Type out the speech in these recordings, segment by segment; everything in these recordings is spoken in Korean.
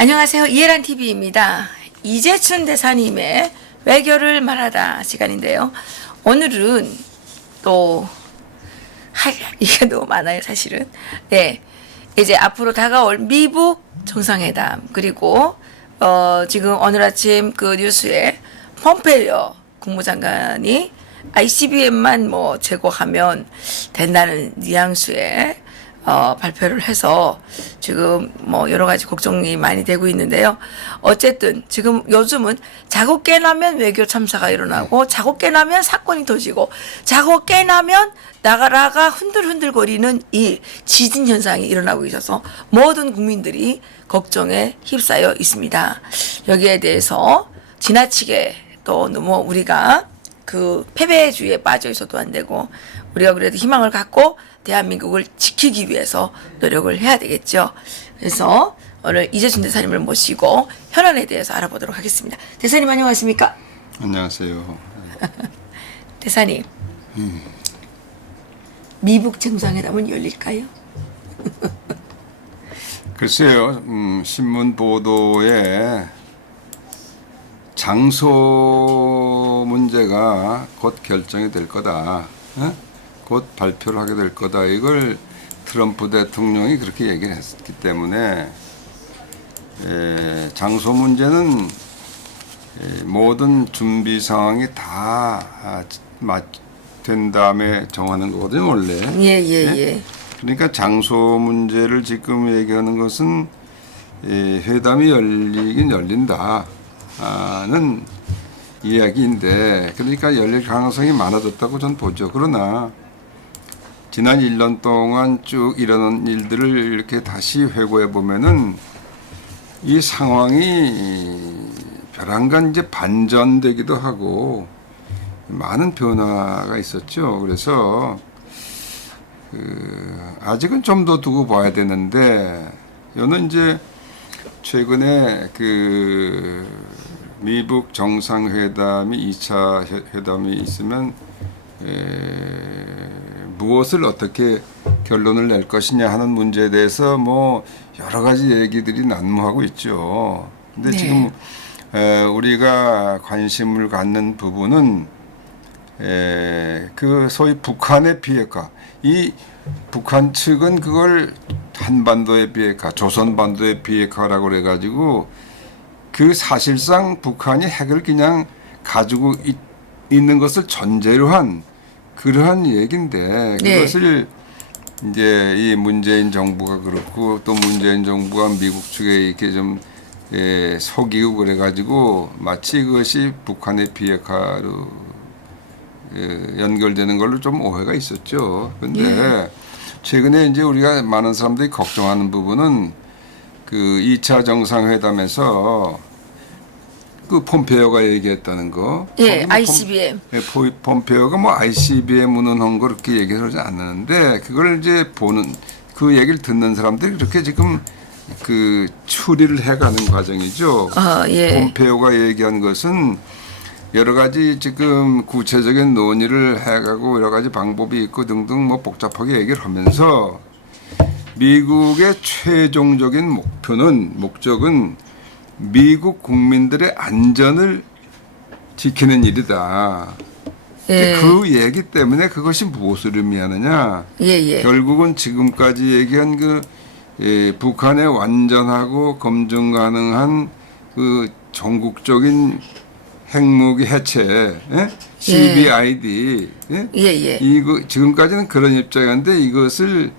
안녕하세요. 이해란 TV입니다. 이재춘 대사님의 외교를 말하다 시간인데요. 오늘은 또 이게 너무 많아요, 사실은. 네, 이제 앞으로 다가올 미국 정상회담 그리고 지금 오늘 아침 그 뉴스에 폼페이오 국무장관이 ICBM만 뭐 제거하면 된다는 뉘앙스의 발표를 해서 지금 뭐 여러 가지 걱정이 많이 되고 있는데요. 어쨌든 지금 요즘은 자고 깨나면 외교 참사가 일어나고 자고 깨나면 사건이 터지고 자고 깨나면 나라가 흔들흔들거리는 이 지진 현상이 일어나고 있어서 모든 국민들이 걱정에 휩싸여 있습니다. 여기에 대해서 지나치게 또 너무 우리가 그 패배주의에 빠져 있어도 안 되고 우리가 그래도 희망을 갖고 대한민국을 지키기 위해서 노력을 해야 되겠죠. 그래서 오늘 이재춘 대사님을 모시고 현안에 대해서 알아보도록 하겠습니다. 대사님 안녕하십니까? 안녕하세요. 대사님, 미국 정상회담은 열릴까요? 글쎄요, 신문 보도에 장소 문제가 곧 결정이 될 거다. 곧 발표를 하게 될 거다. 이걸 트럼프 대통령이 그렇게 얘기를 했기 때문에 장소 문제는 모든 준비 상황이 다 된 다음에 정하는 거거든요, 원래. 예. 그러니까 장소 문제를 지금 얘기하는 것은 회담이 열리긴 열린다는 이야기인데, 그러니까 열릴 가능성이 많아졌다고 전 보죠. 그러나 지난 1년 동안 쭉 일어난 일들을 이렇게 다시 회고해 보면은 이 상황이 벼랑간 이제 반전되기도 하고 많은 변화가 있었죠. 그래서 아직은 좀 더 두고 봐야 되는데, 저는 이제 최근에 미국 정상회담이 2차 회담이 있으면 무엇을 어떻게 결론을 낼 것이냐 하는 문제에 대해서 뭐 여러 가지 얘기들이 난무하고 있죠. 근데 네. 지금 우리가 관심을 갖는 부분은 그 소위 북한의 비핵화, 이 북한 측은 그걸 한반도의 비핵화, 조선반도의 비핵화라고 그래가지고 그 사실상 북한이 핵을 그냥 가지고 있는 것을 전제로 한 그러한 얘기인데, 그것을 이제 이 문재인 정부가 그렇고 또 문재인 정부가 미국 측에 이렇게 좀 속이고 그래가지고 마치 그것이 북한의 비핵화로 연결되는 걸로 좀 오해가 있었죠. 그런데 최근에 이제 우리가 많은 사람들이 걱정하는 부분은 그 2차 정상회담에서 그 폼페이오가 얘기했다는 거. 예, ICBM. 폼페이오가 뭐 ICBM 운운한 거 그렇게 얘기를 하지 않는데, 그걸 이제 보는 그 얘기를 듣는 사람들이 그렇게 지금 그 추리를 해가는 과정이죠. 폼페이오가 얘기한 것은 여러 가지 지금 구체적인 논의를 해가고 여러 가지 방법이 있고 등등 뭐 복잡하게 얘기를 하면서 미국의 최종적인 목적은 미국 국민들의 안전을 지키는 일이다. 그 얘기 때문에 그것이 무엇을 의미하느냐? 결국은 지금까지 얘기한 북한의 완전하고 검증 가능한 그 전국적인 핵무기 해체, CBID, 이거 지금까지는 그런 입장이었는데 이것을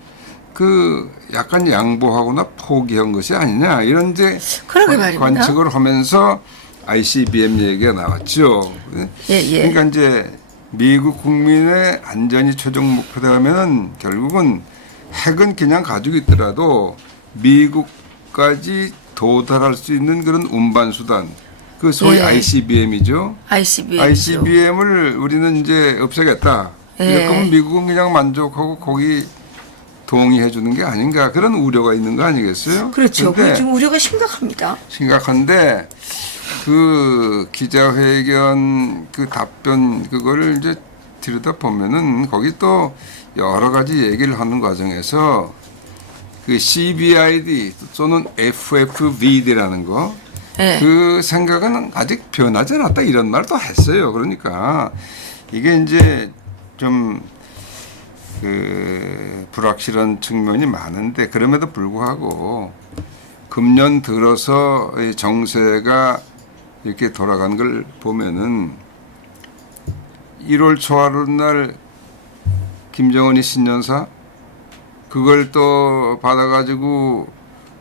약간 양보하거나 포기한 것이 아니냐, 이런 이제 관측을 하면서 ICBM 얘기가 나왔죠. 그러니까 이제 미국 국민의 안전이 최종 목표라면은 결국은 핵은 그냥 가지고 있더라도 미국까지 도달할 수 있는 그런 운반 수단, 그 소위 ICBM이죠. ICBM을 우리는 이제 없애겠다. 이럴 거면 미국은 그냥 만족하고 거기 동의해 주는 게 아닌가, 그런 우려가 있는 거 아니겠어요? 그렇죠. 그 지금 우려가 심각합니다. 심각한데 그 기자회견 그 답변 그거를 이제 들여다 보면은 거기 또 여러 가지 얘기를 하는 과정에서 그 CBID 또는 FFVD라는 거, 예. 그 생각은 아직 변하지 않았다 이런 말도 했어요. 그러니까 이게 이제 좀 그 불확실한 측면이 많은데 그럼에도 불구하고 금년 들어서 이 정세가 이렇게 돌아가는 걸 보면은 1월 초하루 날 김정은이 신년사 그걸 또 받아가지고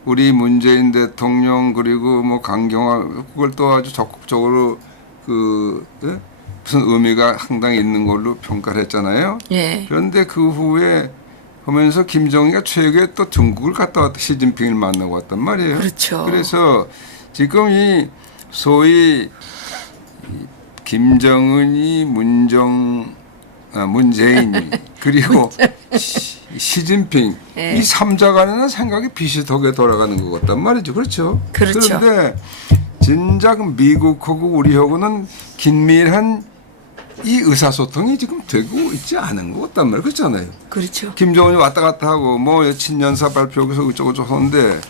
우리 문재인 대통령 그리고 뭐 강경화 그걸 또 아주 적극적으로 그 무슨 의미가 상당히 있는 걸로 평가를 했잖아요. 예. 그런데 그 후에 하면서 김정은이가 최근에 또 중국을 갔다 왔다 시진핑을 만나고 왔단 말이에요. 그렇죠. 그래서 지금 이 소위 김정은이 문재인이 그리고 시진핑 예. 이 삼자 간에는 생각이 비슷하게 돌아가는 것 같단 말이죠. 그렇죠. 그렇죠. 그런데 진작 미국하고 우리하고는 긴밀한 이 의사소통이 지금 되고 있지 않은 것 같단 말이에요. 그렇잖아요. 그렇죠. 김정은이 왔다 갔다 하고 뭐 친년사 발표하고서 어쩌고저쩌고 하는데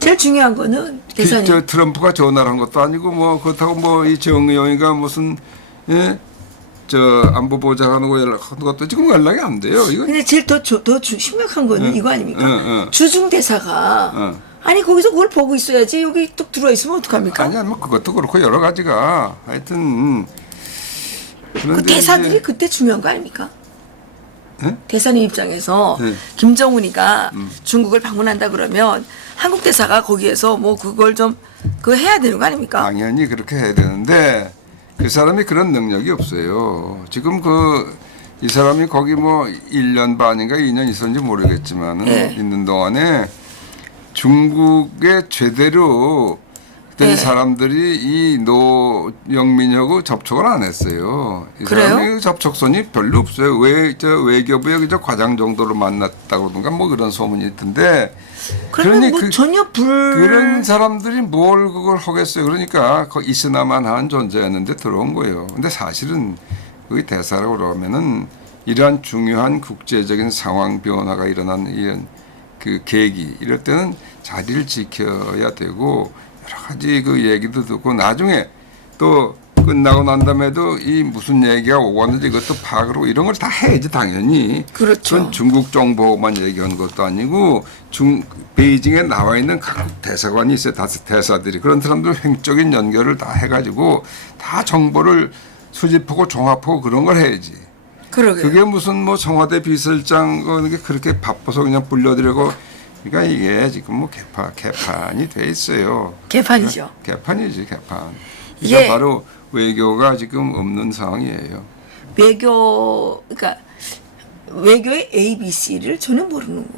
제일 중요한 거는 대선이 저 트럼프가 전화를 한 것도 아니고 뭐 그렇다고 뭐 이 정의용이가 무슨 저 안보 보좌관하고 연락하는 것도 지금 연락이 안 돼요. 이거 근데 제일 더 심각한 거는 이거 아닙니까? 주중 대사가 어. 아니 거기서 그걸 보고 있어야지 여기 뚝 들어와 있으면 어떡합니까? 아니야 뭐 그것도 그렇고 여러 가지가 하여튼 그 그런데 대사들이 이제 그때 중요한 거 아닙니까? 네? 대사님 입장에서 네. 김정은이가 중국을 방문한다 그러면 한국 대사가 거기에서 뭐 그걸 좀 그거 해야 되는 거 아닙니까? 당연히 그렇게 해야 되는데 그 사람이 그런 능력이 없어요. 지금 이 사람이 거기 뭐 1년 반인가 2년 있었는지 모르겠지만 네. 있는 동안에 중국에 제대로 된 네. 사람들이 이 노영민하고 접촉을 안 했어요. 이 그래요? 사람이 접촉선이 별로 없어요. 외교부에 그저 과장 정도로 만났다고 그러던가 뭐 그런 소문이 있던데 그러면 뭐 전혀 그런 사람들이 뭘 그걸 하겠어요. 그러니까 있으나만 한 존재였는데 들어온 거예요. 근데 사실은 거기 대사라고 그러면은 이러한 중요한 국제적인 상황 변화가 일어난 이런 그 계기 이럴 때는 자리를 지켜야 되고 여러 가지 그 얘기도 듣고 나중에 또 끝나고 난 다음에도 이 무슨 얘기가 오고 왔는지 이것도 파악을 하고 이런 걸 다 해야지 당연히. 그렇죠. 그건 중국 정보만 얘기한 것도 아니고 베이징에 나와 있는 각국 대사관이 있어요. 대사들이. 그런 사람들 횡적인 연결을 다 해가지고 다 정보를 수집하고 종합하고 그런 걸 해야지. 그러게요. 그게 무슨 뭐 청와대 비서실장 그렇게 바빠서 그냥 불려드리고 그러니까 이게 지금 뭐 개판이 돼 있어요. 개판이죠. 개판이지 개판. 이게 이게 바로 외교가 지금 없는 상황이에요. 그러니까 외교의 ABC를 저는 모르는 거.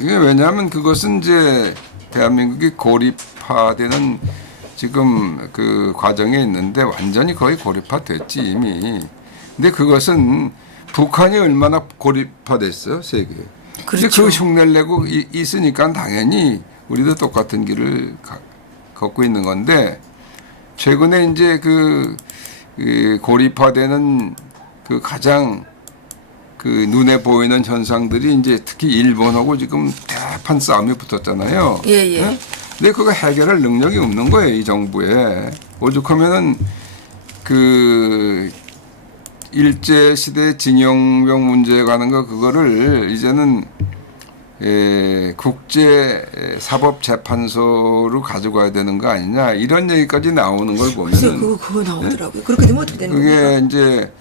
이게 왜냐하면 그것은 이제 대한민국이 고립화되는 지금 그 과정에 있는데 완전히 거의 고립화됐지 이미. 근데 그것은 북한이 얼마나 고립화됐어요 세계에. 그렇죠. 근데 그 흉내를 내고 있으니까 당연히 우리도 똑같은 길을 걷고 있는 건데 최근에 이제 그 고립화되는 그 가장 그 눈에 보이는 현상들이 이제 특히 일본하고 지금 대판 싸움이 붙었잖아요. 예. 네? 근데 그거 해결할 능력이 없는 거예요 이 정부에. 오죽하면은 그 일제 시대 징용병 문제에 관한 거 그거를 이제는 국제 사법 재판소로 가져가야 되는 거 아니냐 이런 얘기까지 나오는 걸 글쎄 보면은 그거 나오더라고요. 그렇게 되면 어떻게 되는 그게 겁니까? 이제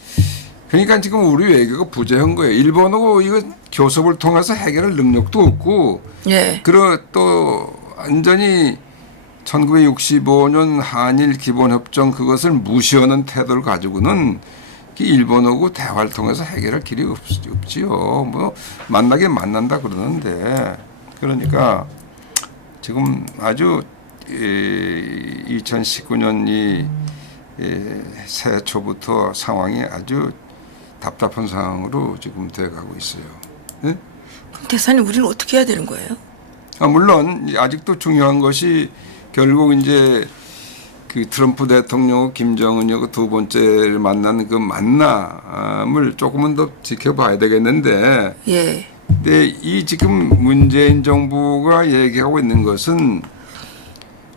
그러니까 지금 우리 외교가 부재한 거예요. 일본하고 이거 교섭을 통해서 해결할 능력도 없고 예. 그리고 또 완전히 1965년 한일 기본협정 그것을 무시하는 태도를 가지고는 일본하고 대화를 통해서 해결할 길이 없지요. 뭐 만나긴 만난다 그러는데 그러니까 지금 아주 2019년 이 새해 초부터 상황이 아주 답답한 상황으로 지금 돼가고 있어요. 네? 그럼 대사님 우리는 어떻게 해야 되는 거예요? 물론 아직도 중요한 것이 결국 이제 그 트럼프 대통령 김정은하고 두 번째를 만난 그 만남을 조금은 더 지켜봐야 되겠는데 예. 근데 이 지금 문재인 정부가 얘기하고 있는 것은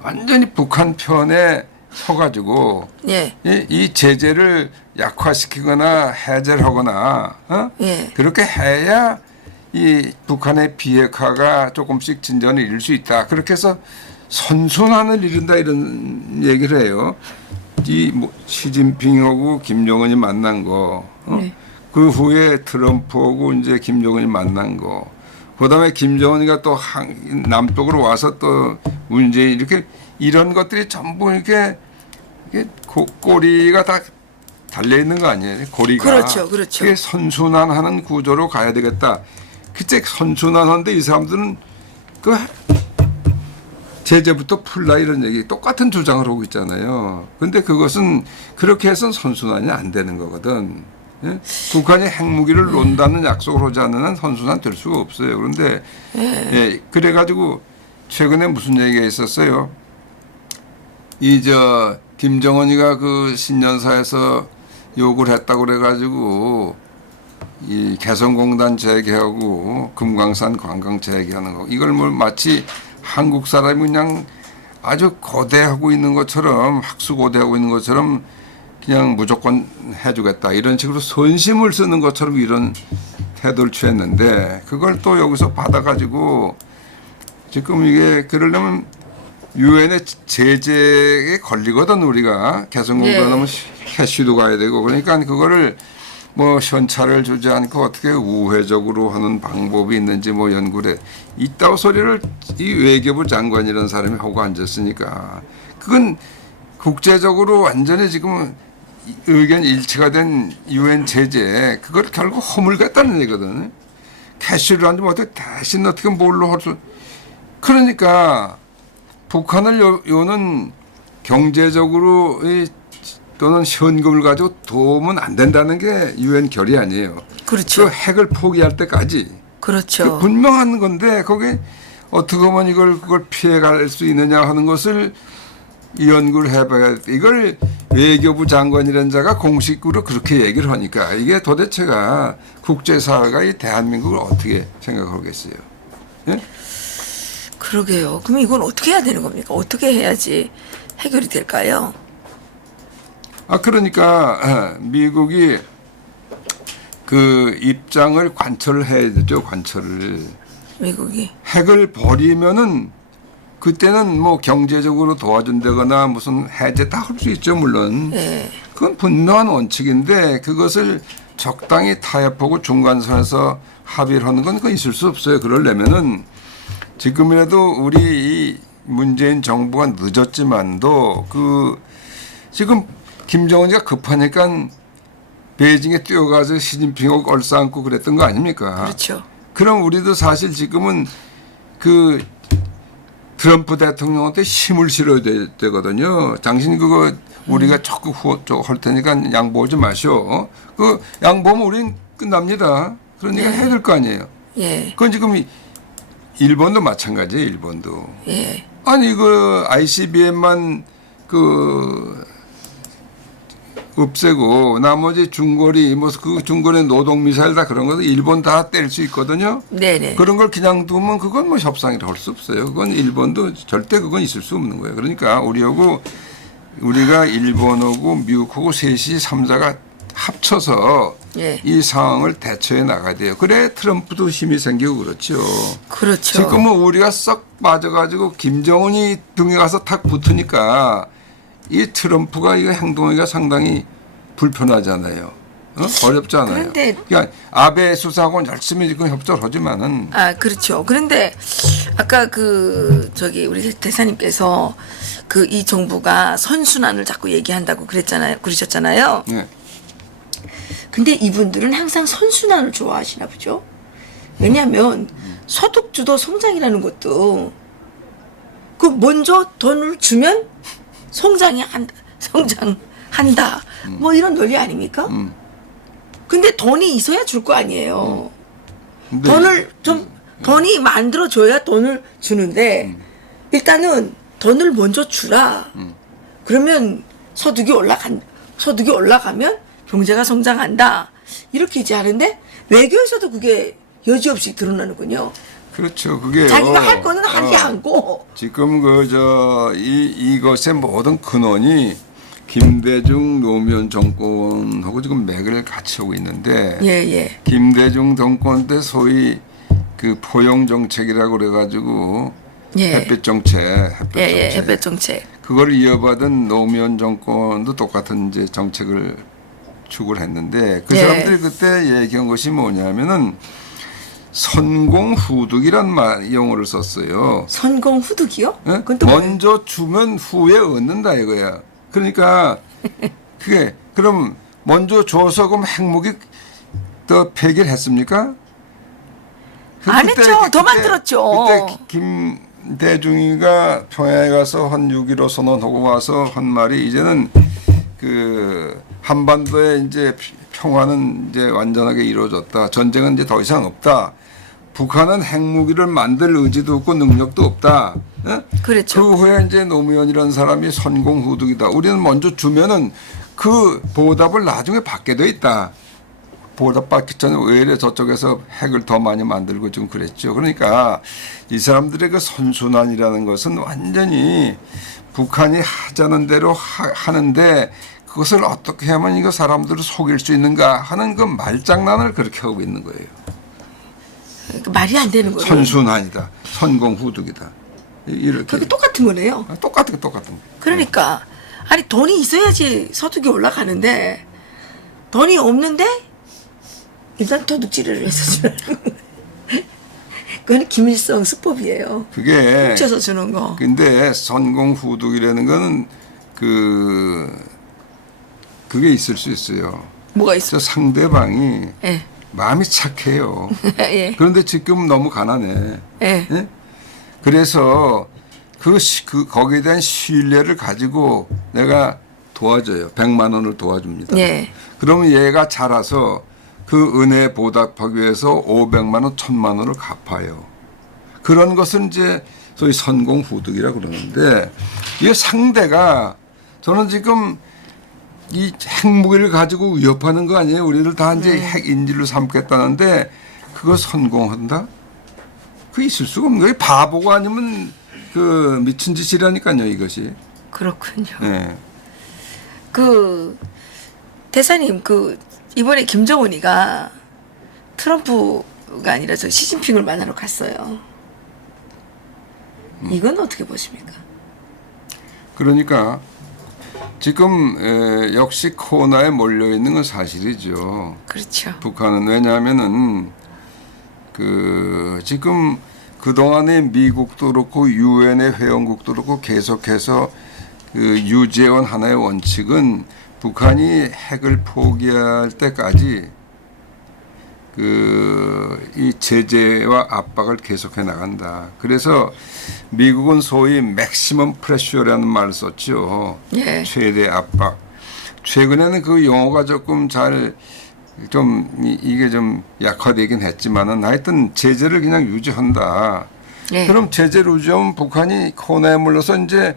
완전히 북한 편에 서가지고 예. 이 제재를 약화시키거나 해제를 하거나 예. 그렇게 해야 이 북한의 비핵화가 조금씩 진전을 이룰 수 있다. 그렇게 해서 선순환을 이룬다 이런 얘기를 해요. 이 뭐 시진핑하고 김정은이 만난 거, 네. 그 후에 트럼프하고 이제 김정은이 만난 거, 그다음에 김정은이가 또 남쪽으로 와서 또 문재인 이렇게 이런 것들이 전부 이렇게 꼬리가 다 달려 있는 거 아니에요? 고리가. 그렇죠, 그렇죠. 그게 선순환하는 구조로 가야 되겠다. 그때 선순환하는데 이 사람들은 그 제재부터 풀라 이런 얘기 똑같은 주장을 하고 있잖아요. 근데 그것은 그렇게 해서는 선순환이 안 되는 거거든. 예? 북한이 핵무기를 놓는다는 약속을 하지 않는 한 선순환 될 수가 없어요. 그런데 예, 그래가지고 최근에 무슨 얘기가 있었어요. 김정은이가 그 신년사에서 욕을 했다고 그래가지고 이 개성공단 재개하고 금강산 관광 재개하는 거 이걸 뭐 마치 한국 사람이 그냥 아주 고대하고 있는 것처럼 학수고대하고 있는 것처럼 그냥 무조건 해주겠다 이런 식으로 선심을 쓰는 것처럼 이런 태도를 취했는데 그걸 또 여기서 받아가지고 지금 이게 그러려면 유엔의 제재에 걸리거든 우리가 개성공단하면 캐시도 가야 되고 그러니까 그거를 뭐 현찰을 주지 않고 어떻게 우회적으로 하는 방법이 있는지 뭐 연구를 해. 이따위 소리를 이 외교부 장관이라는 사람이 하고 앉았으니까 그건 국제적으로 완전히 지금 의견 일치가 된 유엔 제재 그걸 결국 허물겠다는 얘기거든. 캐시를 안 주면 어떻게 대신 어떻게 뭘로 할 수. 그러니까 북한을 요는 경제적으로 또는 현금을 가지고 도움은 안 된다는 게 유엔 결의 아니에요. 그렇죠. 그 핵을 포기할 때까지. 그렇죠. 그 분명한 건데 거기에 어떻게 하면 그걸 피해갈 수 있느냐 하는 것을 연구를 해봐야 돼. 이걸 외교부 장관이라는 자가 공식으로 그렇게 얘기를 하니까 이게 도대체가 국제사회가 이 대한민국을 어떻게 생각하겠어요? 예? 그러게요. 그럼 이건 어떻게 해야 되는 겁니까? 어떻게 해야지 해결이 될까요? 그러니까 미국이 그 입장을 관철을 해야 되죠. 관철을. 미국이. 핵을 버리면은 그때는 뭐 경제적으로 도와준다거나 무슨 해제 다 할 수 있죠. 물론. 예. 그건 분명한 원칙인데 그것을 적당히 타협하고 중간선에서 합의를 하는 건 그건 있을 수 없어요. 그러려면은 지금이라도 우리 이 문재인 정부가 늦었지만도 그 지금 김정은이가 급하니까 베이징에 뛰어가서 시진핑하고 얼싸안고 그랬던 거 아닙니까? 그렇죠. 그럼 우리도 사실 지금은 그 트럼프 대통령한테 힘을 실어야 되거든요. 당신 그거 우리가 적극 할 테니까 양보하지 마시오. 그 양보하면 우린 끝납니다. 그러니까 해야 될 거 아니에요. 예. 그건 지금 일본도 마찬가지예요. 일본도. 예. 아니 그 ICBM만 그 없애고 나머지 중거리 뭐 그 중거리 노동 미사일 다 그런 것도 일본 다 때릴 수 있거든요. 네네. 그런 걸 그냥 두면 그건 뭐 협상이라 할 수 없어요. 그건 일본도 절대 그건 있을 수 없는 거예요. 그러니까 우리가 일본하고 미국하고 셋이 3자가 합쳐서 예. 이 상황을 대처해 나가야 돼요. 그래 트럼프도 힘이 생기고 그렇죠. 그렇죠. 지금은 우리가 썩 빠져가지고 김정은이 등에 가서 탁 붙으니까 이 트럼프가 이 행동하기가 상당히 불편하잖아요. 어렵잖아요. 그런데 그러니까 아베 수사하고는 열심히 지금 협조를 하지만은 그렇죠. 그런데 아까 우리 대사님께서 이 정부가 선순환을 자꾸 얘기한다고 그러셨잖아요. 네. 근데 이분들은 항상 선순환을 좋아하시나 보죠. 왜냐하면 소득주도 성장이라는 것도 그 먼저 돈을 주면 성장한다. 뭐 이런 논리 아닙니까? 근데 돈이 있어야 줄 거 아니에요. 근데 돈이 만들어줘야 돈을 주는데 일단은 돈을 먼저 주라. 그러면 소득이 올라가면 경제가 성장한다. 이렇게 얘기하는데 외교에서도 그게 여지없이 드러나는군요. 그렇죠. 그게요. 자기가 할 거는 하지 않고. 지금 이것의 모든 근원이 김대중 노무현 정권하고 지금 맥을 같이 하고 있는데 예. 김대중 정권 때 소위 그 포용 정책이라고 그래가지고 예. 햇볕 정책, 햇볕 정책. 그걸 이어받은 노무현 정권도 똑같은 이제 정책을 추구를 했는데 그 예. 사람들이 그때 얘기한 것이 뭐냐면은 선공후득이란 용어를 썼어요. 선공후득이요? 예? 그건 또 뭐예요? 먼저 주면 후에 얻는다 이거야. 그러니까 그게 그럼 먼저 줘서 그럼 핵무기 더 폐기를 했습니까? 안 했죠. 더 만들었죠. 그때 김대중이가 평양에 가서 한 6.15 선언하고 와서 한 말이 이제는 그 한반도에 이제 평화는 이제 완전하게 이루어졌다. 전쟁은 이제 더 이상 없다. 북한은 핵무기를 만들 의지도 없고 능력도 없다. 예? 그렇죠. 그 후에 이제 노무현이라는 사람이 선공후득이다. 우리는 먼저 주면은 그 보답을 나중에 받게 돼 있다. 보답 받기 전에 오히려 저쪽에서 핵을 더 많이 만들고 좀 그랬죠. 그러니까 이 사람들의 그 선순환이라는 것은 완전히 북한이 하자는 대로 하는데 그것을 어떻게 하면 이거 사람들을 속일 수 있는가 하는 그 말장난을 그렇게 하고 있는 거예요. 그러니까 말이 안 되는 거예요. 선순환이다. 선공후득이다. 이렇게. 그게 똑같은 거네요. 똑같은 거. 그러니까 아니 돈이 있어야지 소득이 올라가는데 돈이 없는데 일단 도둑질을 해서 주는 그건 김일성 수법이에요. 그게 훔쳐서 주는 거. 근데 선공후득이라는 거는 그게 있을 수 있어요. 뭐가 있어? 저 상대방이 예. 마음이 착해요. 예. 그런데 지금 너무 가난해. 예. 예? 그래서 거기에 대한 신뢰를 가지고 내가 도와줘요. 100만 원을 도와줍니다. 예. 그러면 얘가 자라서 그 은혜 보답하기 위해서 500만 원, 1000만 원을 갚아요. 그런 것은 이제 소위 선공후득이라고 그러는데 이 상대가 저는 지금 이 핵무기를 가지고 위협하는 거 아니에요? 우리를 다 이제 핵인질로 삼겠다는데 그거 선공한다? 그 있을 수가 없는 거예요. 바보가 아니면 그 미친 짓이라니까요, 이것이. 그렇군요. 네. 그 대사님 이번에 김정은이가 트럼프가 아니라 저 시진핑을 만나러 갔어요. 이건 어떻게 보십니까? 그러니까 지금 역시 코너에 몰려 있는 건 사실이죠. 그렇죠. 북한은 왜냐하면은 지금 그 동안에 미국도 그렇고 유엔의 회원국도 그렇고 계속해서 유지해온 하나의 원칙은 북한이 핵을 포기할 때까지 이 제재와 압박을 계속해 나간다. 그래서 미국은 소위 맥시멈 프레셔라는 말을 썼죠. 예. 최대 압박. 최근에는 그 용어가 조금 이게 좀 약화되긴 했지만은 하여튼 제재를 그냥 유지한다. 예. 그럼 제재를 유지하면 북한이 코너에 물러서 이제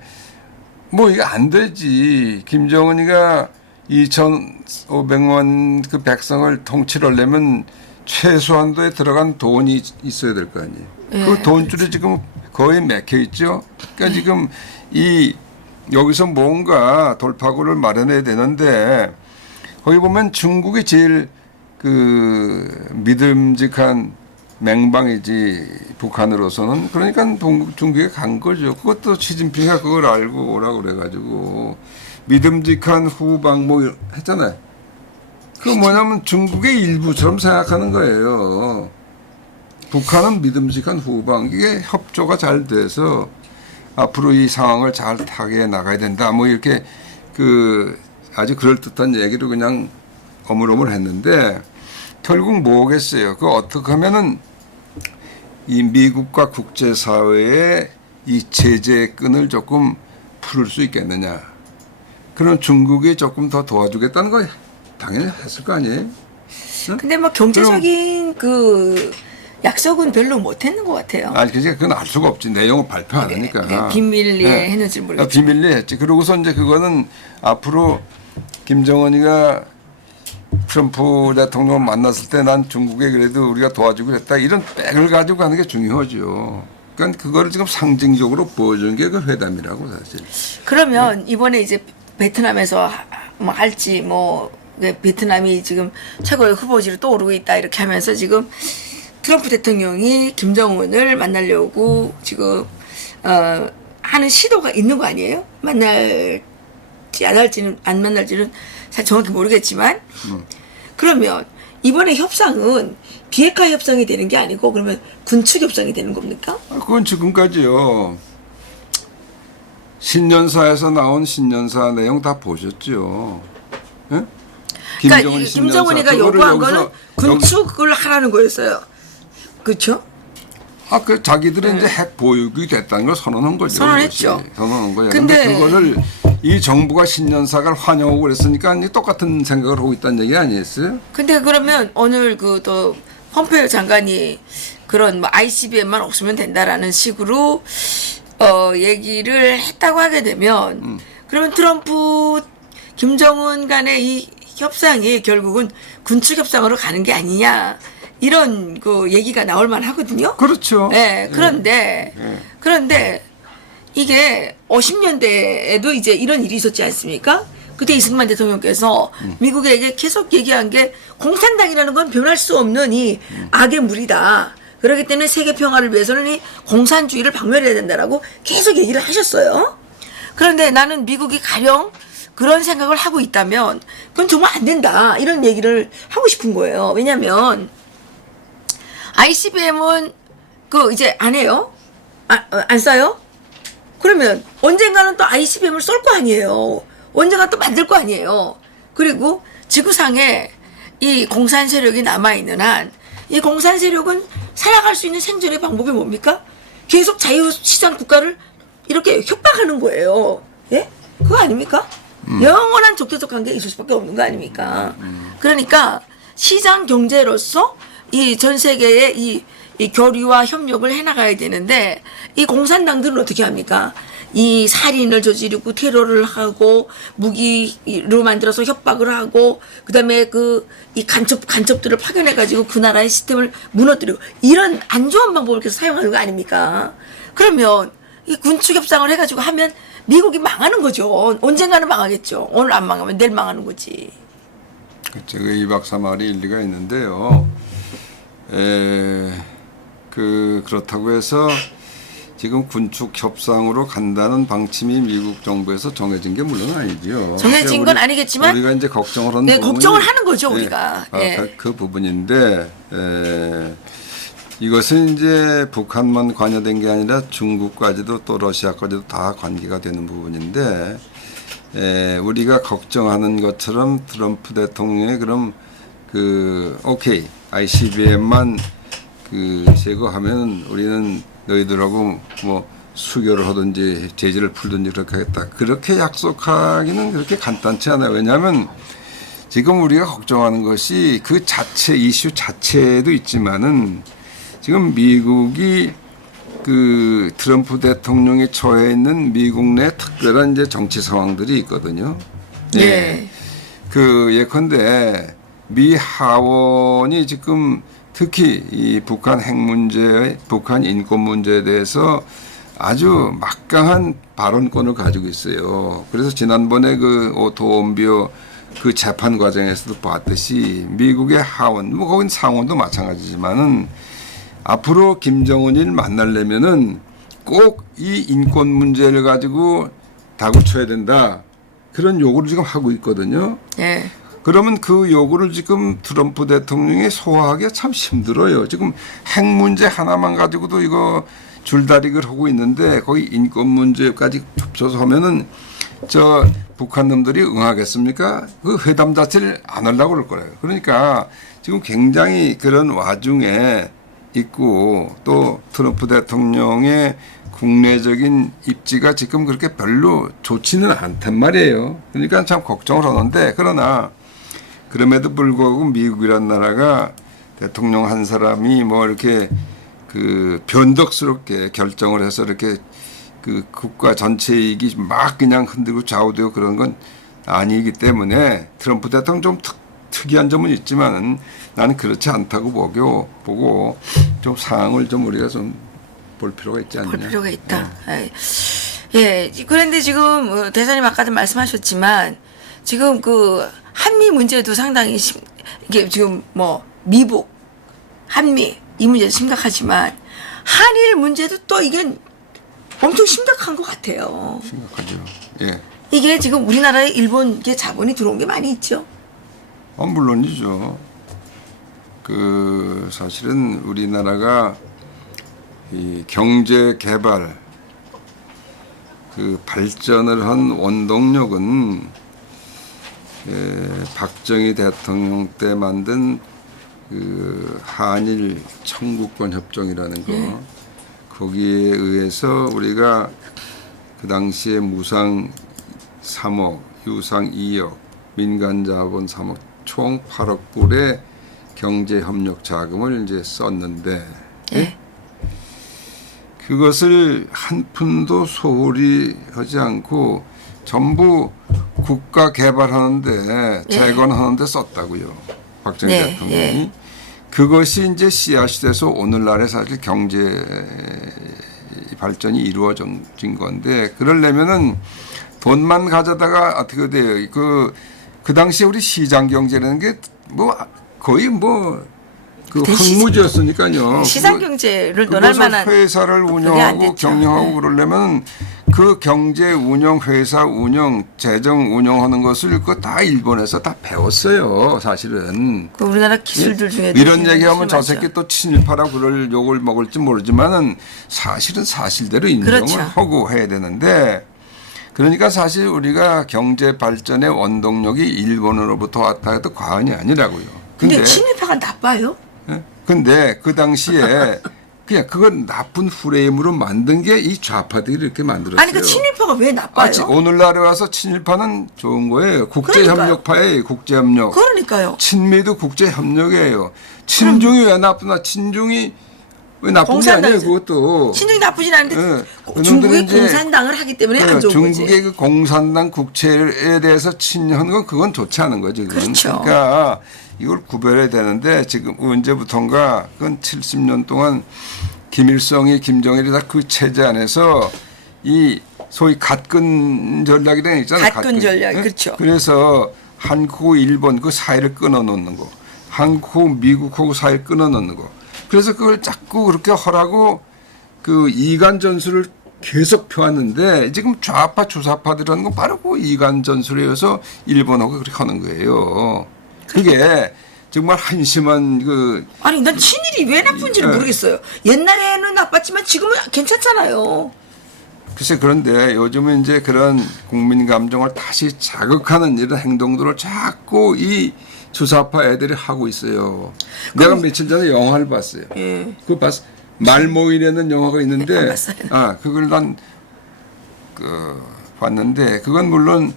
뭐 이게 안 되지. 김정은이가 2,500만 그 백성을 통치를 하려면 최소한도에 들어간 돈이 있어야 될 거 아니에요. 예, 그 돈줄이 지금 거의 맥혀 있죠. 그러니까 지금 여기서 뭔가 돌파구를 마련해야 되는데 거기 보면 중국이 제일 믿음직한 맹방이지 북한으로서는. 그러니까 중국에 간 거죠. 그것도 시진핑이 그걸 알고 오라고 그래가지고 믿음직한 후방 뭐 했잖아요. 그 뭐냐면 중국의 일부처럼 생각하는 거예요. 북한은 믿음직한 후방. 이게 협조가 잘 돼서 앞으로 이 상황을 잘 타게 나가야 된다. 뭐 이렇게 아주 그럴듯한 얘기를 그냥 어물어물했는데 결국 뭐겠어요. 어떻게 하면은 이 미국과 국제사회의 이 제재 끈을 조금 풀을 수 있겠느냐. 그럼 중국이 조금 더 도와주겠다는 거 당연히 했을 거 아니에요. 응? 근데 뭐 경제적인 약속은 별로 못했는 것 같아요. 아니, 그건 알 수가 없지. 내용을 발표 안 하니까. 비밀리에 했는지 모르겠지만. 비밀리에 했지. 그러고서 이제 그거는 앞으로 김정은이가 트럼프 대통령을 만났을 때 난 중국에 그래도 우리가 도와주기로 했다 이런 백을 가지고 가는 게 중요하죠. 그러니까 그거를 지금 상징적으로 보여주는 게 그 회담이라고 사실. 그러면 이번에 이제 베트남에서 뭐 할지 뭐 베트남이 지금 최고의 후보지로 떠오르고 있다 이렇게 하면서 지금 트럼프 대통령이 김정은을 만나려고 지금 하는 시도가 있는 거 아니에요? 만날지 안 할지는 안 만날지는 사실 정확히 모르겠지만 그러면 이번에 협상은 비핵화 협상이 되는 게 아니고 그러면 군축 협상이 되는 겁니까? 그건 지금까지요. 신년사에서 나온 신년사 내용 다 보셨죠? 예? 그러니까 이 김정은이가 그거를 요구한 여기서- 거는 군축을 하라는 거였어요. 그렇죠? 그 자기들이 이제 핵 보유국이 됐다는 걸 선언한 거죠. 선언했죠. 그것이. 선언한 거예요. 근데- 근데 그거를 이 정부가 신년사를 환영하고 그랬으니까 이제 똑같은 생각을 하고 있다는 얘기 아니었어요? 근데 그러면 오늘 그 또 폼페이오 장관이 그런 뭐 ICBM만 없으면 된다라는 식으로 얘기를 했다고 하게 되면 그러면 트럼프 김정은 간의 이 협상이 결국은 군축 협상으로 가는 게 아니냐 이런 그 얘기가 나올 만하거든요. 그렇죠. 네, 그런데 예. 그런데 이게 50년대에도 이제 이런 일이 있었지 않습니까? 그때 이승만 대통령께서 미국에게 계속 얘기한 게 공산당이라는 건 변할 수 없는 이 악의 무리다. 그렇기 때문에 세계 평화를 위해서는 이 공산주의를 박멸해야 된다라고 계속 얘기를 하셨어요. 그런데 나는 미국이 가령 그런 생각을 하고 있다면 그건 정말 안 된다. 이런 얘기를 하고 싶은 거예요. 왜냐하면 ICBM은 그 이제 안 해요? 안 써요? 그러면 언젠가는 또 ICBM을 쏠 거 아니에요. 언젠가 또 만들 거 아니에요. 그리고 지구상에 이 공산 세력이 남아있는 한 이 공산 세력은 살아갈 수 있는 생존의 방법이 뭡니까? 계속 자유시장 국가를 이렇게 협박하는 거예요. 예? 그거 아닙니까? 영원한 적대적 관계가 있을 수밖에 없는 거 아닙니까? 그러니까 시장 경제로서 이 전 세계의 이 교류와 협력을 해나가야 되는데 이 공산당들은 어떻게 합니까? 이 살인을 저지르고 테러를 하고 무기로 만들어서 협박을 하고 그다음에 이 간첩들을 파견해 가지고 그 나라의 시스템을 무너뜨리고 이런 안 좋은 방법을 계속 사용하는 거 아닙니까? 그러면 이 군축 협상을 해 가지고 하면 미국이 망하는 거죠. 언젠가는 망하겠죠. 오늘 안 망하면 내일 망하는 거지. 그렇죠. 이 박사 말이 일리가 있는데요. 그렇다고 해서 지금 군축 협상으로 간다는 방침이 미국 정부에서 정해진 게 물론 아니죠. 정해진 건 아니겠지만 우리가 이제 걱정을 하는 네, 부분이 걱정을 하는 거죠, 우리가. 예. 그 부분인데 이것은 이제 북한만 관여된 게 아니라 중국까지도 또 러시아까지도 다 관계가 되는 부분인데 우리가 걱정하는 것처럼 트럼프 대통령이 그럼 오케이 ICBM만 제거하면 우리는 너희들하고 뭐 수교를 하든지 제재를 풀든지 그렇게 하겠다. 그렇게 약속하기는 그렇게 간단치 않아요. 왜냐하면 지금 우리가 걱정하는 것이 그 자체 이슈 자체도 있지만은 지금 미국이 트럼프 대통령이 처해 있는 미국 내 특별한 이제 정치 상황들이 있거든요. 예. 예컨대 미 하원이 지금 특히 이 북한 핵 문제, 북한 인권 문제에 대해서 아주 막강한 발언권을 가지고 있어요. 그래서 지난번에 오토 원비어 재판 과정에서도 봤듯이 미국의 하원, 뭐 거긴 상원도 마찬가지지만은 앞으로 김정은을 만나려면은 꼭 이 인권 문제를 가지고 다구쳐야 된다. 그런 요구를 지금 하고 있거든요. 예. 그러면 그 요구를 지금 트럼프 대통령이 소화하기가 참 힘들어요. 지금 핵 문제 하나만 가지고도 이거 줄다리기를 하고 있는데 거기 인권 문제까지 겹쳐서 하면은 북한 놈들이 응하겠습니까? 그 회담 자체를 안 하려고 그럴 거예요. 그러니까 지금 굉장히 그런 와중에 있고 또 트럼프 대통령의 국내적인 입지가 지금 그렇게 별로 좋지는 않단 말이에요. 그러니까 참 걱정을 하는데 그러나 그럼에도 불구하고 미국이란 나라가 대통령 한 사람이 뭐 이렇게 변덕스럽게 결정을 해서 이렇게 국가 전체 이익이 막 그냥 흔들고 좌우되고 그런 건 아니기 때문에 트럼프 대통령 좀 특이한 점은 있지만 나는 그렇지 않다고 보고 좀 상황을 좀 우리가 좀 볼 필요가 있지 않느냐. 볼 필요가 있다. 예. 그런데 지금 대사님 아까도 말씀하셨지만 지금 그 한미 문제도 상당히 이게 지금 뭐 미북, 한미 이 문제도 심각하지만 한일 문제도 또 이게 엄청 심각한 것 같아요. 심각하죠. 예. 이게 지금 우리나라에 일본계 자본이 들어온 게 많이 있죠. 물론이죠. 그 사실은 우리나라가 이 경제 개발 그 발전을 한 원동력은 박정희 대통령 때 만든 그 한일 청구권 협정이라는 거 거기에 의해서 우리가 그 당시에 무상 3억, 유상 2억, 민간 자본 3억, 총 8억 불의 경제 협력 자금을 이제 썼는데 그것을 한 푼도 소홀히 하지 않고 전부 국가 개발하는데 재건하는데 썼다고요. 박정희 대통령이. 그것이 이제 씨앗이 돼서 오늘날의 사실 경제 발전이 이루어진 건데 그러려면은 돈만 가져다가 어떻게 돼요? 그 당시에 우리 시장 경제라는 게 뭐 거의 그 황무지였으니까요. 시장 경제를 논할 만한 회사를 운영하고 경영하고 그러려면 그 경제 운영, 회사 운영, 재정 운영하는 것을 그거 다 일본에서 다 배웠어요. 사실은. 그 우리나라 기술들 중에 이런 얘기하면 저 새끼 또 친일파라고 그럴 욕을 먹을지 모르지만은 사실은 사실대로 인정을 하고 해야 되는데. 그러니까 사실 우리가 경제 발전의 원동력이 일본으로부터 왔다 해도 과언이 아니라고요. 근데 친일파가 나빠요? 근데 그 당시에 그냥 그건 나쁜 프레임으로 만든 게 이 좌파들이 이렇게 만들었어요. 아니 그 친일파가 왜 나빠요? 오늘날에 와서 친일파는 좋은 거예요. 국제협력파예요. 국제협력. 그러니까요. 친미도 국제협력이에요. 친중이 왜 나쁘나? 친중이 왜 나쁜 게 아니에요. 그것도. 친중이 나쁘진 않은데 중국이 공산당을 하기 때문에 안 좋은 거지. 중국의 그 공산당 국채에 대해서 친한 건 그건 좋지 않은 거지. 그렇죠. 그러니까 이걸 구별해야 되는데 지금 언제부턴가 그건 70년 동안 김일성이 김정일이 다 그 체제 안에서 이 소위 갓근 전략이라는 게 있잖아요. 갓근 전략. 그렇죠. 그래서 한국하고 일본 그 사이를 끊어놓는 거. 한국하고 미국하고 사이를 끊어놓는 거. 그래서 그걸 자꾸 그렇게 하라고 그 이간 전술을 계속 펴왔는데 지금 좌파 주사파들이라는 건 바로 그 이간 전술에 의해서 일본하고 그렇게 하는 거예요. 그게 정말 한심한 그. 아니 난 친일이 왜 나쁜지를 모르겠어요. 옛날에는 나빴지만 지금은 괜찮잖아요. 글쎄 그런데 요즘은 이제 그런 국민 감정을 다시 자극하는 이런 행동들을 자꾸 이 주사파 애들이 하고 있어요. 내가 며칠 전에 영화를 봤어요. 그거 봤어. 말모이라는 영화가 있는데, 그걸 난 봤는데, 그건 물론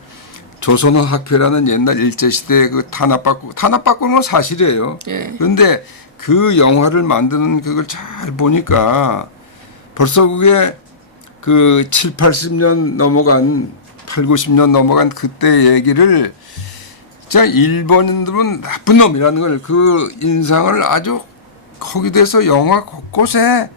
조선어 학회라는 옛날 일제 시대의 그 탄압받고는 사실이에요. 그런데 그 영화를 만드는 그걸 잘 보니까 벌써 그게 그 7, 80년 넘어간 8, 90년 넘어간 그때 얘기를 자 일본인들은 나쁜 놈이라는 걸 그 인상을 아주 거기대서 영화 곳곳에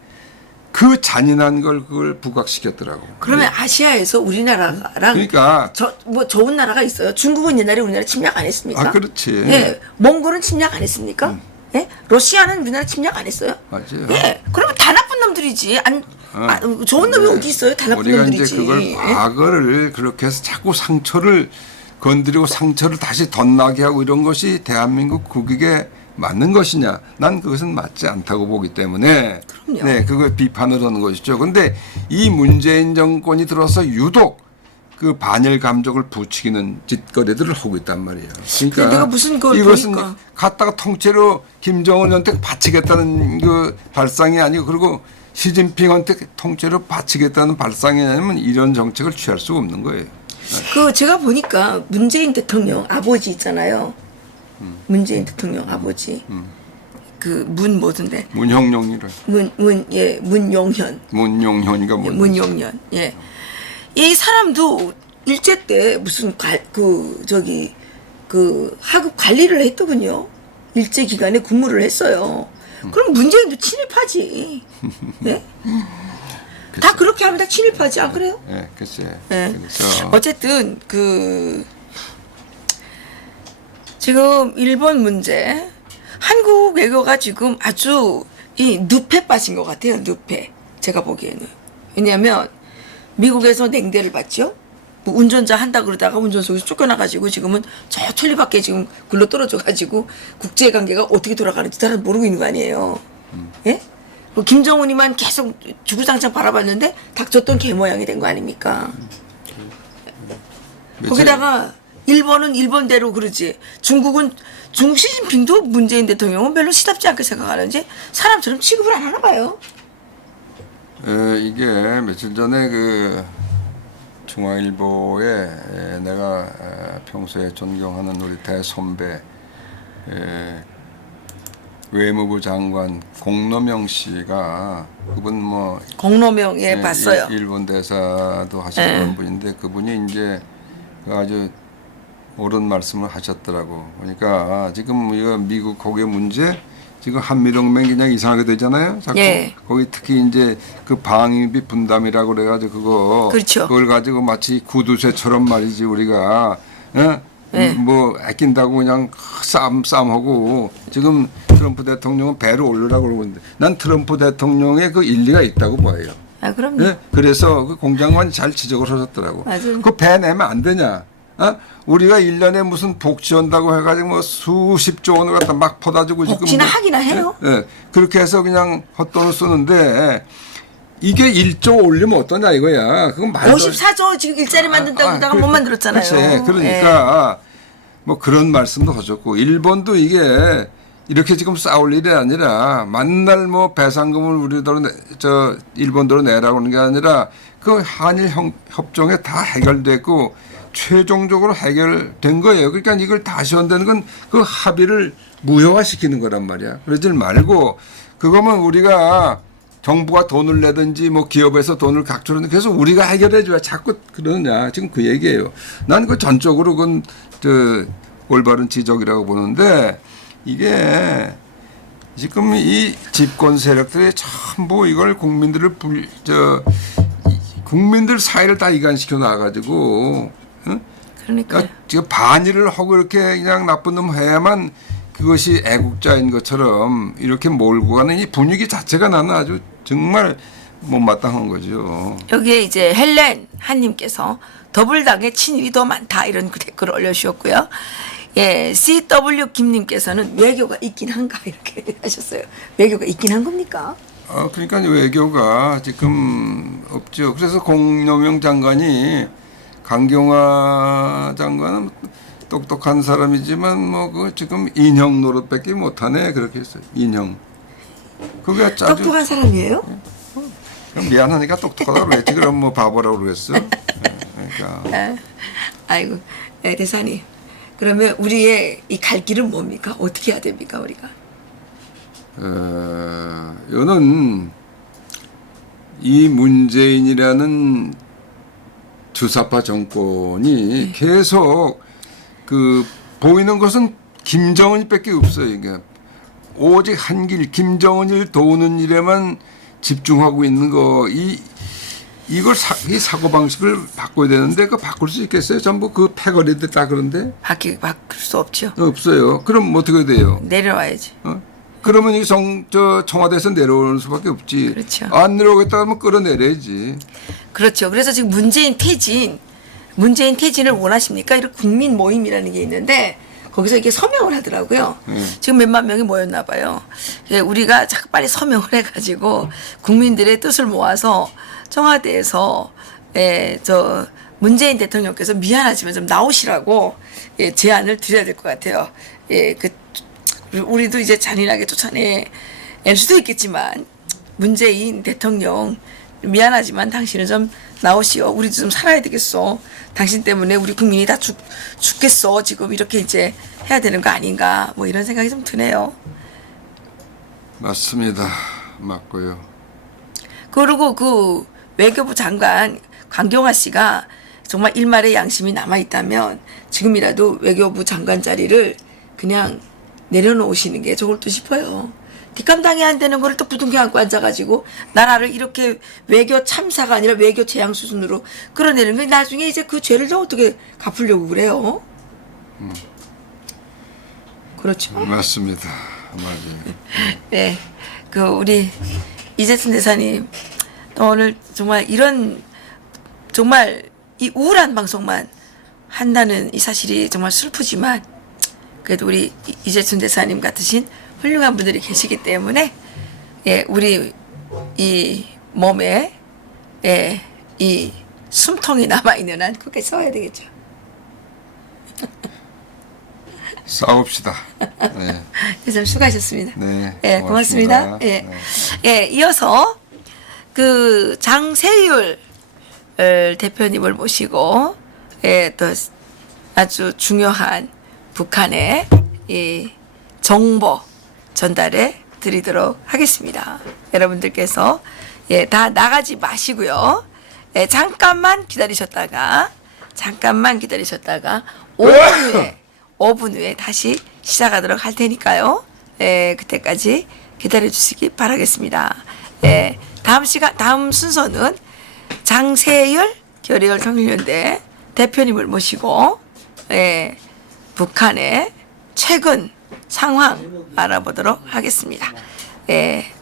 그 잔인한 걸 그걸 부각시켰더라고. 그러면 아시아에서 우리나라랑 그러니까 뭐 좋은 나라가 있어요. 중국은 옛날에 우리나라 침략 안 했습니까? 그렇지. 예, 몽골은 침략 안 했습니까? 예, 러시아는 우리나라 침략 안 했어요. 맞아요. 예, 그러면 다 나쁜 놈들이지. 좋은 놈이 어디 있어요? 다 나쁜 우리가 놈들이지. 이제 그걸 과거를 그렇게 해서 자꾸 상처를 건드리고 상처를 다시 덧나게 하고 이런 것이 대한민국 국익에 맞는 것이냐? 난 그것은 맞지 않다고 보기 때문에 그럼요. 네, 그걸 비판을 하는 것이죠. 그런데 이 문재인 정권이 들어서 유독 그 반일 감정을 부추기는 짓거리들을 하고 있단 말이에요. 그러니까 내가 무슨 걸 이것은 보니까. 갖다가 통째로 김정은한테 바치겠다는 그 발상이 아니고 그리고 시진핑한테 통째로 바치겠다는 발상이 아니면 이런 정책을 취할 수가 없는 거예요. 그 제가 보니까 문재인 대통령 아버지 있잖아요. 문재인 대통령 아버지. 그 문 뭐던데? 문형용이라. 문용현. 문용현이가 뭔? 문용현. 예. 이 사람도 일제 때 무슨 그 하급 관리를 했더군요. 일제 기간에 근무를 했어요. 그럼 문재인도 친일파지. 네? 다 그렇게 하면 다 친일파지, 안 그래요? 예, 글쎄. 네. 그래서 어쨌든 지금 일본 문제, 한국 외교가 지금 아주 이 늪에 빠진 것 같아요. 늪에 제가 보기에는. 왜냐하면 미국에서 냉대를 받죠. 뭐 운전자 한다 그러다가 운전석에서 쫓겨나가지고 지금은 저 천리밖에 지금 굴러 떨어져가지고 국제관계가 어떻게 돌아가는지 잘 모르고 있는 거 아니에요. 예? 김정은이만 계속 주구장창 바라봤는데 닥쳤던 개 모양이 된 거 아닙니까? 거기다가 일본은 일본대로 그러지. 중국 시진핑도 문재인 대통령은 별로 시답지 않게 생각하는지 사람처럼 취급을 안 하나 봐요. 이게 며칠 전에 그 중앙일보에 내가 평소에 존경하는 우리 대선배 외무부 장관 공노명 씨가 그분 뭐 공로명 봤어요. 일본 대사도 하시는 분인데 그분이 이제 아주 옳은 말씀을 하셨더라고. 그러니까 지금 이거 미국 거기에 문제 지금 한미동맹 그냥 이상하게 되잖아요. 자꾸 거기 특히 이제 그 방위비 분담이라고 그래가지고 그거 그렇죠. 그걸 가지고 마치 구두쇠처럼 말이지 우리가 뭐 아낀다고 그냥 싸움하고 지금 트럼프 대통령은 배를 올리라고 그러고 있는데 난 트럼프 대통령의 그 일리가 있다고 봐요. 아 그럼요. 예? 그래서 그 공장관이 잘 지적을 하셨더라고. 맞아요. 그 배 내면 안 되냐? 우리가 1년에 무슨 복지한다고 해가지고 뭐 수십조 원을 갖다 막 퍼다주고 지금 복지나 하기나 해요. 예, 그렇게 해서 그냥 헛돈을 쓰는데 이게 1조 올리면 어떠냐 이거야. 그건 말도 54조 지금 일자리 만든다고 하다가 못 만들었잖아요. 그렇지. 그러니까 뭐 그런 말씀도 하셨고 일본도 이게 이렇게 지금 싸울 일이 아니라 만날 뭐 배상금을 우리대로 일본대로 내라고 하는 게 아니라 그 한일 협정에 다 해결됐고 최종적으로 해결된 거예요. 그러니까 이걸 다시 한다는 건 그 합의를 무효화시키는 거란 말이야. 그러지 말고 그거면 우리가 정부가 돈을 내든지 뭐 기업에서 돈을 각출하는 그래서 우리가 해결해 줘야 자꾸 그러냐. 지금 그 얘기예요. 난 그 전적으로 그건 올바른 지적이라고 보는데 이게 지금 이 집권 세력들이 전부 이걸 국민들 사이를 다 이간시켜 놔가지고 그러니까 지금 반일을 하고 이렇게 그냥 나쁜 놈 해야만 그것이 애국자인 것처럼 이렇게 몰고 가는 이 분위기 자체가 나는 아주 정말 못마땅한 거죠. 여기에 이제 헬렌 한님께서 더블당의 친일이 더 많다 이런 그 댓글을 올려주셨고요. 예, CW 김님께서는 외교가 있긴 한가 이렇게 하셨어요. 외교가 있긴 한 겁니까? 그러니까 외교가 지금 없죠. 그래서 공노명 장관이 강경화 장관은 똑똑한 사람이지만 뭐 그 지금 인형 노릇밖에 못하네 그렇게 했어요. 인형. 그게 아주 똑똑한 사람이에요? 그럼 미안하니까 똑똑하다고 그랬지. 그럼 뭐 바보라고 그랬어. 그러니까. 아이고 대사님. 그러면 우리의 이 갈 길은 뭡니까? 어떻게 해야 됩니까 우리가? 이거는 이 문재인이라는 주사파 정권이 계속 그 보이는 것은 김정은밖에 없어요. 그러니까 오직 한 길 김정은을 도우는 일에만 집중하고 있는 거 이 사고 방식을 바꿔야 되는데 그 바꿀 수 있겠어요? 전부 그 패거리들 다 그런데 바뀔 수 없죠. 없어요. 그럼 어떻게 돼요? 내려와야지. 그러면 이 청와대에서 내려오는 수밖에 없지. 그렇죠. 안 내려오겠다 하면 끌어내려야지. 그렇죠. 그래서 지금 문재인 퇴진을 원하십니까? 이런 국민 모임이라는 게 있는데 거기서 이게 서명을 하더라고요. 지금 몇만 명이 모였나 봐요. 예, 우리가 자꾸 빨리 서명을 해가지고 국민들의 뜻을 모아서 청와대에서 문재인 대통령께서 미안하지만 좀 나오시라고 제안을 드려야 될 것 같아요. 우리도 이제 잔인하게 쫓아낼 수도 있겠지만 문재인 대통령 미안하지만 당신은 좀 나오시오. 우리도 좀 살아야 되겠어. 당신 때문에 우리 국민이 다 죽겠어. 지금 이렇게 이제 해야 되는 거 아닌가. 뭐 이런 생각이 좀 드네요. 맞습니다. 맞고요. 그리고 그 외교부 장관 강경화 씨가 정말 일말의 양심이 남아있다면 지금이라도 외교부 장관 자리를 그냥 내려놓으시는 게 좋을 듯 싶어요. 뒷감당이 안 되는 거를 또 부둥켜 안고 앉아가지고 나라를 이렇게 외교 참사가 아니라 외교 재앙 수준으로 끌어내는 게 나중에 이제 그 죄를 또 어떻게 갚으려고 그래요? 그렇죠? 맞습니다. 맞아요. 네, 그 우리 이재춘 대사님 또 오늘 정말 이런 정말 이 우울한 방송만 한다는 이 사실이 정말 슬프지만 그래도 우리 이재춘 대사님 같으신 훌륭한 분들이 계시기 때문에 예, 우리 이 몸에 예, 이 숨통이 남아 있는 한 끝까지 싸워야 되겠죠. 싸웁시다. 네. 대사님 수고하셨습니다. 네. 예, 고맙습니다. 예, 네. 예, 이어서 그 장세율 대표님을 모시고 예, 또 아주 중요한 북한의 이 정보 전달해 드리도록 하겠습니다. 여러분들께서 예, 다 나가지 마시고요. 예, 잠깐만 기다리셨다가 5분 후에 다시 시작하도록 할 테니까요. 예, 그때까지 기다려 주시기 바라겠습니다. 예, 다음 순서는 장세율 결의열 통일연대 대표님을 모시고 예, 북한의 최근 상황 알아보도록 하겠습니다. 예,